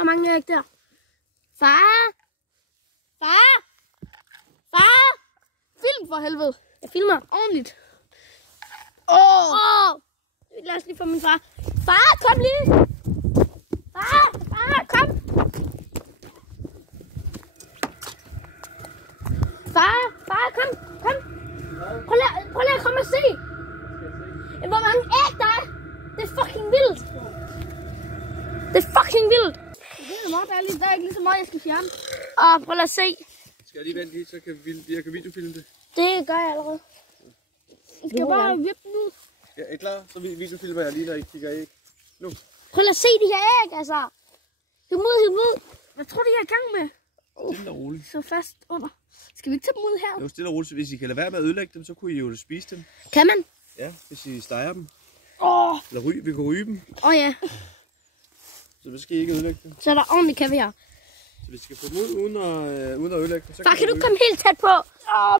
der mange æg der. Far! Far! Far! Film for helvede. Jeg filmer ordentligt. Lad os lige få min far. Far, kom lige! Far! Far, kom! Far, kom! Prøv lige at komme og se! Hvor mange æg der er! Det er fucking vildt! Det er fucking vildt! Der er ikke lige så meget, jeg skal fjerne. Prøv lige at se. Skal jeg lige vente lidt, så jeg kan videofilme det? Det gør jeg allerede. Jeg skal bare vippe den ud. Ja, er I klar? Så videofilmer jeg lige, når I kigger æg. Nu. Prøv lige at se de her æg, altså. Hiv dem ud. Hvad tror du, I er i gang med? Stille og roligt. Så fast under. Skal vi ikke tage dem ud her? Jo, stille og roligt. Så hvis I kan lade være med at ødelægge dem, så kunne I jo spise dem. Kan man? Ja, hvis I steger dem. Eller vi kan ryge dem. Ja. Så skal I ikke ødelægge dem. Så er der ordentligt kaviar. Så hvis I skal få dem ud uden at ødelægge dem, så Far, kan du komme helt tæt på?